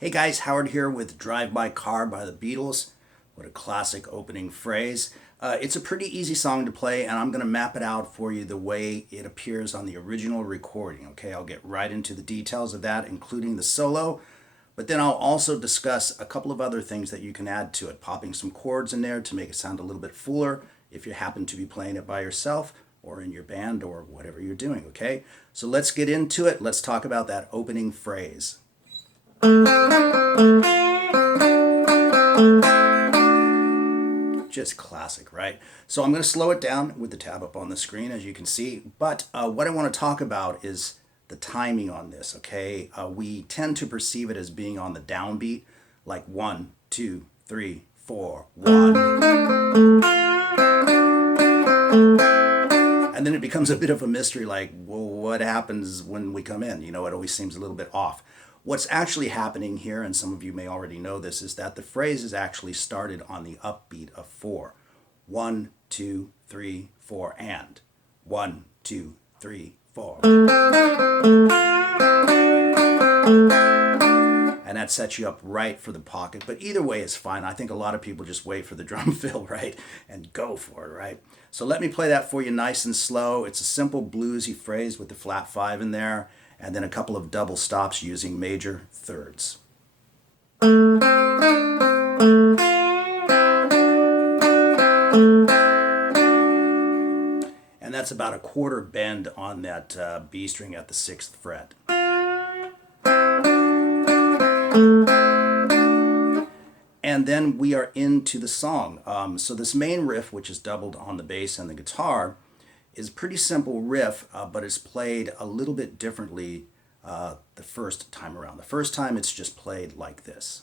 Hey guys, Howard here with Drive My Car by the Beatles. What a classic opening phrase. It's a pretty easy song to play, and I'm going to map it out for you the way it appears on the original recording. Okay, I'll get right into the details of that, including the solo, but then I'll also discuss a couple of other things that you can add to it, popping some chords in there to make it sound a little bit fuller if you happen to be playing it by yourself or in your band or whatever you're doing. Okay, so let's get into it. Let's talk about that opening phrase. Just classic, right? So I'm going to slow it down with the tab up on the screen, as you can see. But what I want to talk about is the timing on this, okay? We tend to perceive it as being on the downbeat, like 1, 2, 3, 4, 1. And then it becomes a bit of a mystery, like, well, what happens when we come in? You know, it always seems a little bit off. What's actually happening here, and some of you may already know this, is that the phrase is actually started on the upbeat of 4. 1, 2, 3, 4, and 1, 2, 3, 4. And that sets you up right for the pocket. But either way is fine. I think a lot of people just wait for the drum fill, right? And go for it, right? So let me play that for you nice and slow. It's a simple bluesy phrase with the flat 5 in there, and then a couple of double stops using major thirds. And that's about a quarter bend on that B string at the 6th fret. And then we are into the song. So this main riff, which is doubled on the bass and the guitar, is a pretty simple riff, but it's played a little bit differently the first time around. The first time it's just played like this.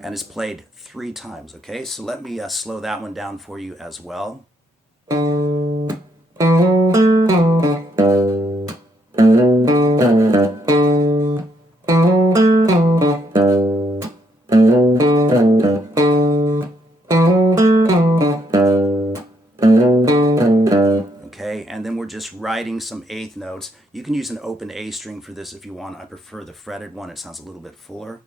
And it's played 3 times, okay? So let me slow that one down for you as well. And then we're just writing some 8th notes. You can use an open A string for this if you want. I prefer the fretted one. It sounds a little bit fuller.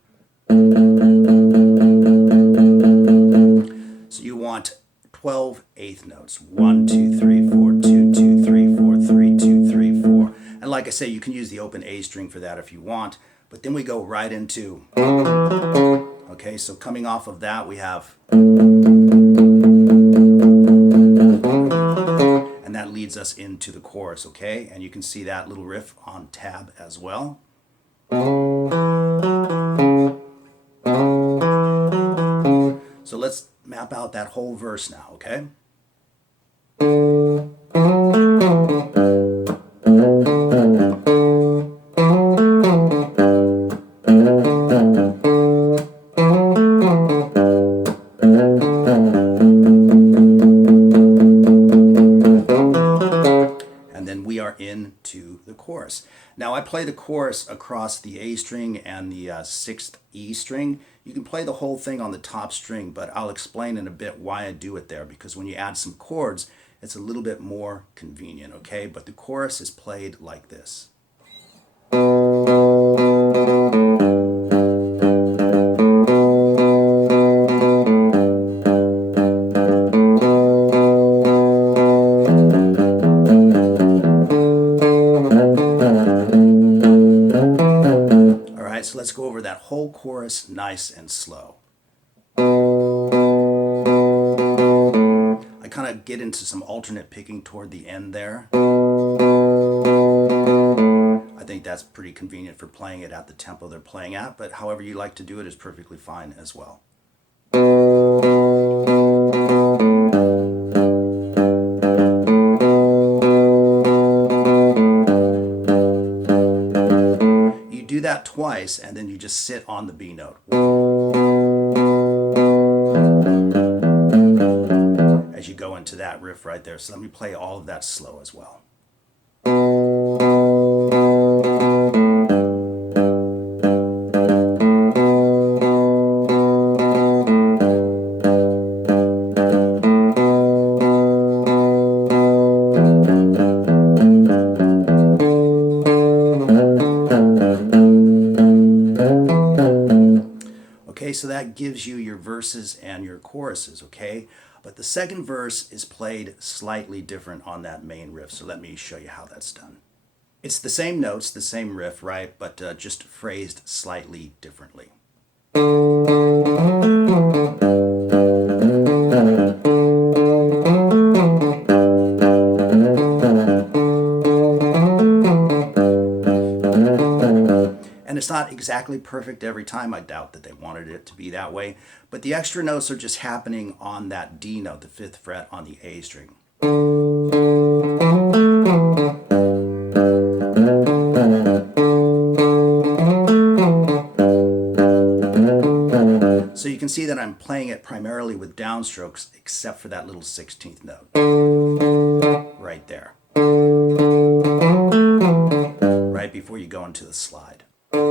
So you want 12 8th notes. 1, 2, 3, 4, 2, 2, 3, 4, 3, 2, 3, 4. And like I say, you can use the open A string for that if you want. But then we go right into, okay, so coming off of that, we have, and that leads us into the chorus, okay? And you can see that little riff on tab as well. So let's map out that whole verse now, okay? Into the chorus. Now I play the chorus across the A string and the 6th E string. You can play the whole thing on the top string, but I'll explain in a bit why I do it there, because when you add some chords, it's a little bit more convenient, okay? But the chorus is played like this. So let's go over that whole chorus nice and slow. I kind of get into some alternate picking toward the end there. I think that's pretty convenient for playing it at the tempo they're playing at, but however you like to do it is perfectly fine as well. That twice, and then you just sit on the B note as you go into that riff right there. So let me play all of that slow as well. Okay, so that gives you your verses and your choruses, okay? But the second verse is played slightly different on that main riff, so let me show you how that's done. It's the same notes, the same riff, right? But just phrased slightly differently. And it's not exactly perfect every time. I doubt that they wanted it to be that way. But the extra notes are just happening on that D note, the 5th fret on the A string. So you can see that I'm playing it primarily with downstrokes, except for that little 16th note right there, right before you go into the slide. And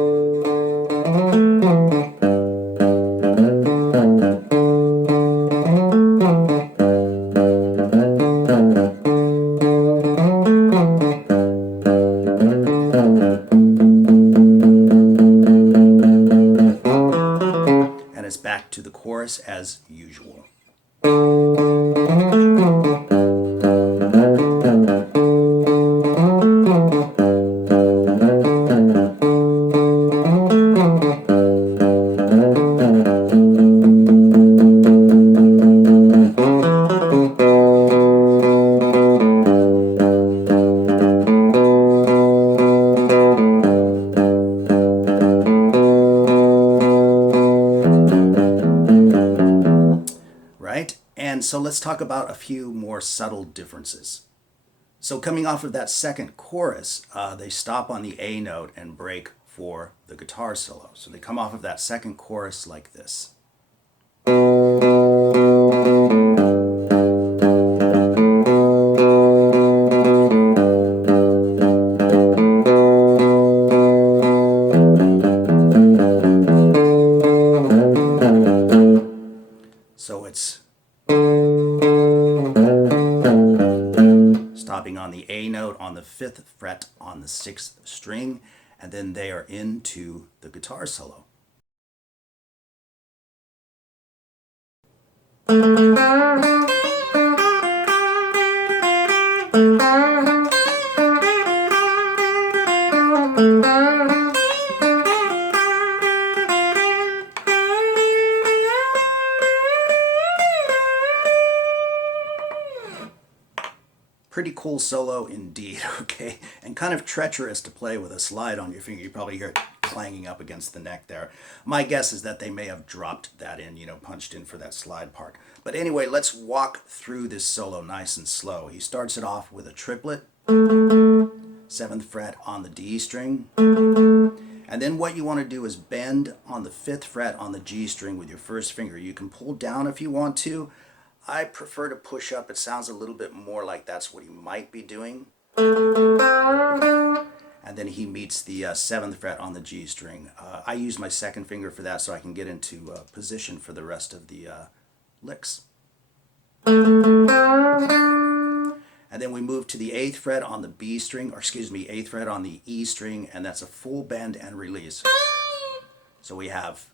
it's back to the chorus as usual. Right? And so let's talk about a few more subtle differences. So coming off of that second chorus, they stop on the A note and break for the guitar solo. So they come off of that second chorus like this. So it's stopping on the A note on the 5th fret on the 6th string, and then they are into the guitar solo. Pretty cool solo indeed, okay? And kind of treacherous to play with a slide on your finger. You probably hear it clanging up against the neck there. My guess is that they may have dropped that in, punched in for that slide part. But anyway, let's walk through this solo nice and slow. He starts it off with a triplet, 7th fret on the D string. And then what you want to do is bend on the 5th fret on the G string with your first finger. You can pull down if you want to. I prefer to push up. It sounds a little bit more like that's what he might be doing. And then he meets the 7th fret on the G string. I use my second finger for that so I can get into position for the rest of the licks. And then we move to the 8th fret on the B string, or excuse me, 8th fret on the E string, and that's a full bend and release. So we have,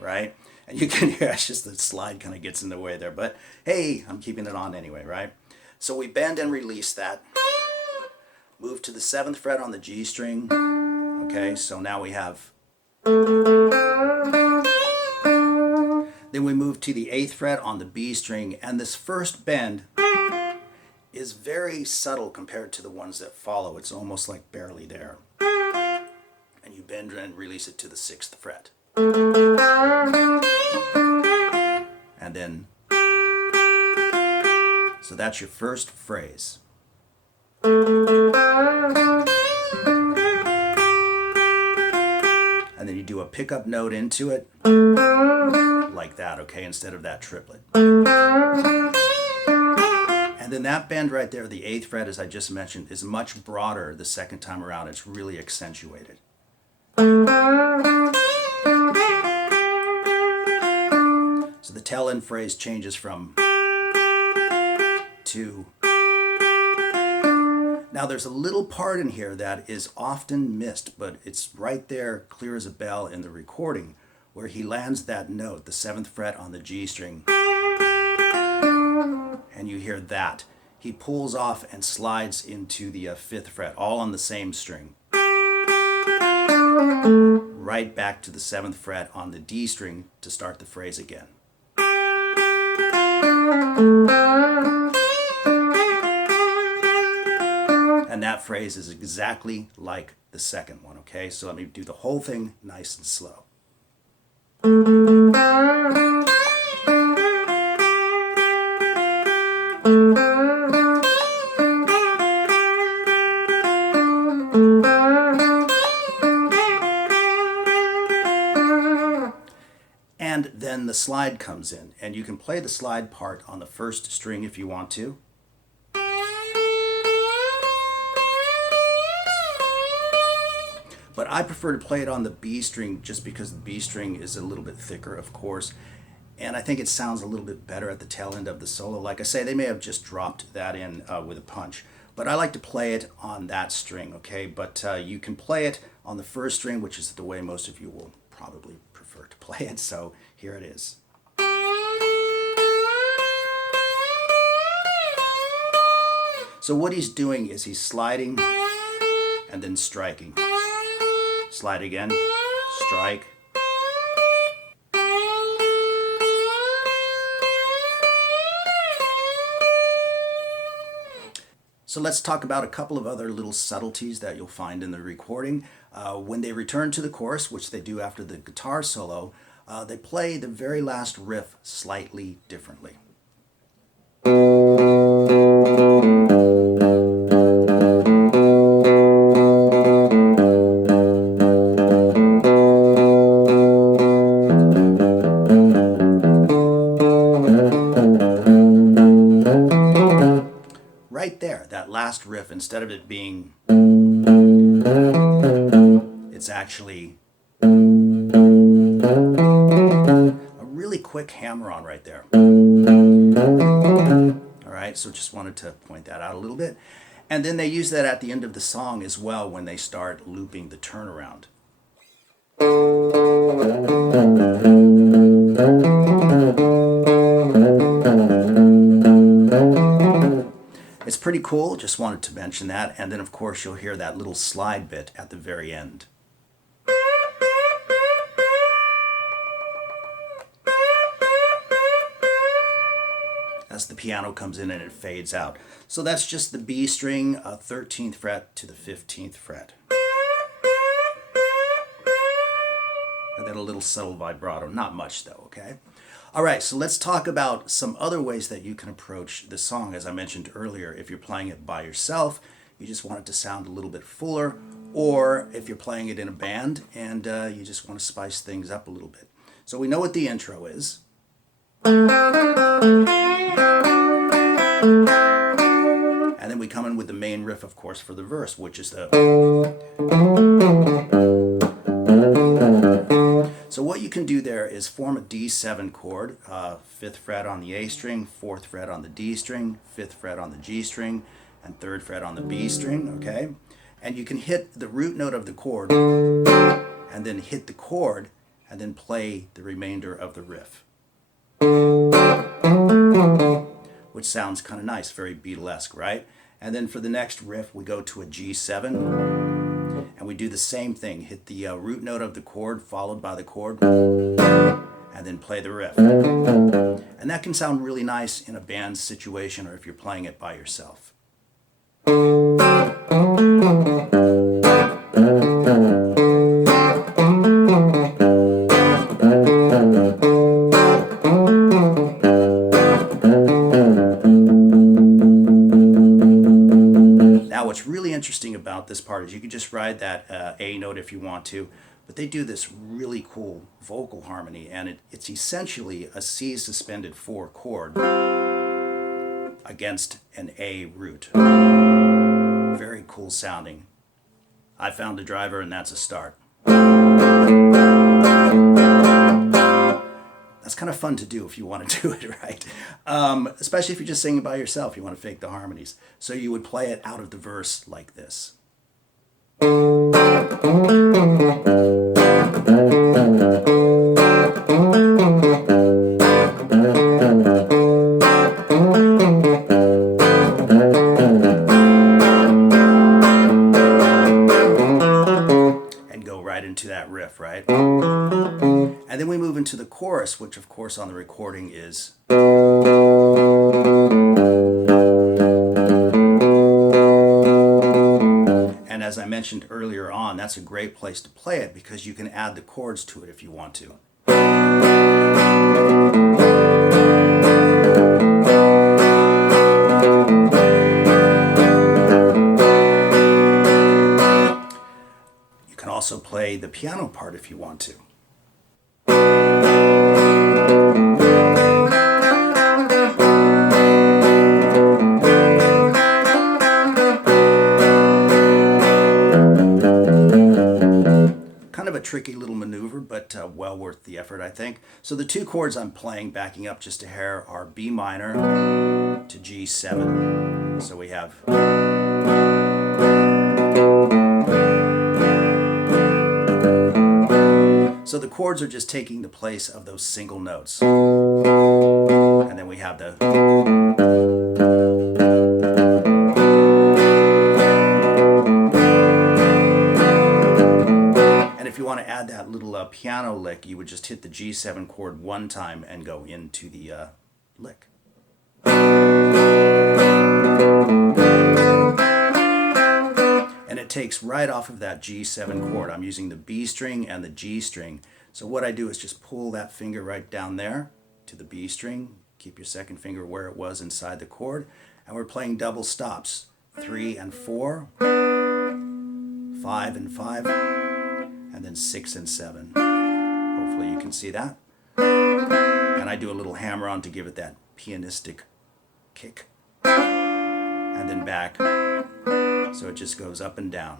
right? And you can hear it's just the slide kind of gets in the way there, but hey, I'm keeping it on anyway, right? So we bend and release that. Move to the 7th fret on the G string. Okay, so now we have. Then we move to the 8th fret on the B string, and this first bend is very subtle compared to the ones that follow. It's almost like barely there. And you bend and release it to the 6th fret. And then, so that's your first phrase. And then you do a pickup note into it, like that, okay, instead of that triplet. And then that bend right there, the 8th fret, as I just mentioned, is much broader the second time around. It's really accentuated. So the tail end phrase changes from to, Now there's a little part in here that is often missed, but it's right there, clear as a bell in the recording, where he lands that note, the 7th fret on the G string, and you hear that. He pulls off and slides into the 5th fret, all on the same string. Right back to the 7th fret on the D string to start the phrase again. And that phrase is exactly like the second one, okay? So let me do the whole thing nice and slow. And then the slide comes in, and you can play the slide part on the first string if you want to. But I prefer to play it on the B string just because the B string is a little bit thicker, of course, and I think it sounds a little bit better at the tail end of the solo. Like I say, they may have just dropped that in with a punch, but I like to play it on that string, okay? But you can play it on the first string, which is the way most of you will probably prefer to play it, so here it is. So what he's doing is he's sliding and then striking. Slide again, strike. So let's talk about a couple of other little subtleties that you'll find in the recording. When they return to the chorus, which they do after the guitar solo, they play the very last riff slightly differently. Right there, that last riff, instead of it being, it's actually a really quick hammer-on right there. All right, so just wanted to point that out a little bit. And then they use that at the end of the song as well when they start looping the turnaround. It's pretty cool, just wanted to mention that. And then of course you'll hear that little slide bit at the very end. As the piano comes in and it fades out. So that's just the B string, 13th fret to the 15th fret. And then a little subtle vibrato, not much though, okay? All right, so let's talk about some other ways that you can approach the song. As I mentioned earlier, if you're playing it by yourself, you just want it to sound a little bit fuller, or if you're playing it in a band and you just want to spice things up a little bit. So we know what the intro is. And then we come in with the main riff, of course, for the verse, which is the... So what you can do there is form a D7 chord, 5th fret on the A string, 4th fret on the D string, 5th fret on the G string, and 3rd fret on the B string, okay? And you can hit the root note of the chord, and then hit the chord, and then play the remainder of the riff. Which sounds kind of nice, very Beatlesque, right? And then for the next riff, we go to a G7. And we do the same thing, hit the root note of the chord followed by the chord, and then play the riff. And that can sound really nice in a band situation or if you're playing it by yourself. What's really interesting about this part is you can just ride that A note if you want to, but they do this really cool vocal harmony, and it's essentially a C suspended 4 chord against an A root. Very cool sounding. I found a driver, and that's a start. That's kind of fun to do if you want to do it right. Especially if you're just singing by yourself, you want to fake the harmonies. So you would play it out of the verse like this. And go right into that riff, right? And then we move into the chorus, which of course on the recording is... And as I mentioned earlier on, that's a great place to play it because you can add the chords to it if you want to. You can also play the piano part if you want to. Kind of a tricky little maneuver, but well worth the effort, I think. So the two chords I'm playing, backing up just a hair, are B minor to G7. So we have... So the chords are just taking the place of those single notes. And then we have the... And if you want to add that little piano lick, you would just hit the G7 chord one time and go into the lick. And it takes right off of that G7 chord. I'm using the B string and the G string. So what I do is just pull that finger right down there to the B string. Keep your second finger where it was inside the chord. And we're playing double stops. 3 and 4, 5 and 5, and then 6 and 7. Hopefully you can see that. And I do a little hammer on to give it that pianistic kick. And then back. So it just goes up and down.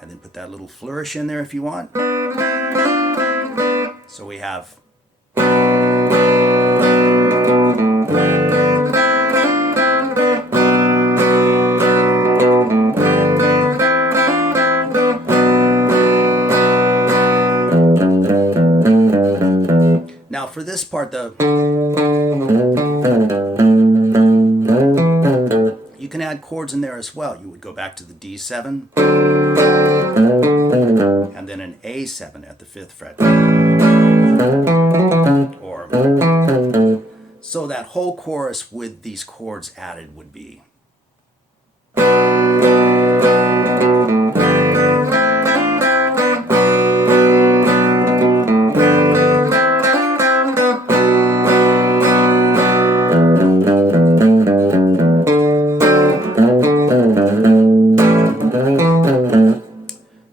And then put that little flourish in there if you want. So we have... Now for this part, you can add chords in there as well. You would go back to the D7 and then an A7 at the 5th fret. Or so that whole chorus with these chords added would be...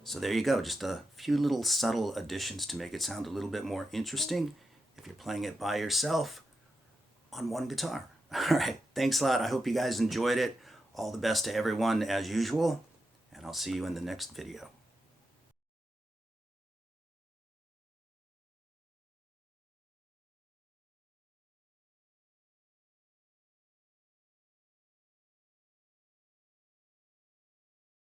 So there you go, just a few little subtle additions to make it sound a little bit more interesting if you're playing it by yourself on one guitar. All right, thanks a lot. I hope you guys enjoyed it. All the best to everyone as usual, and I'll see you in the next video.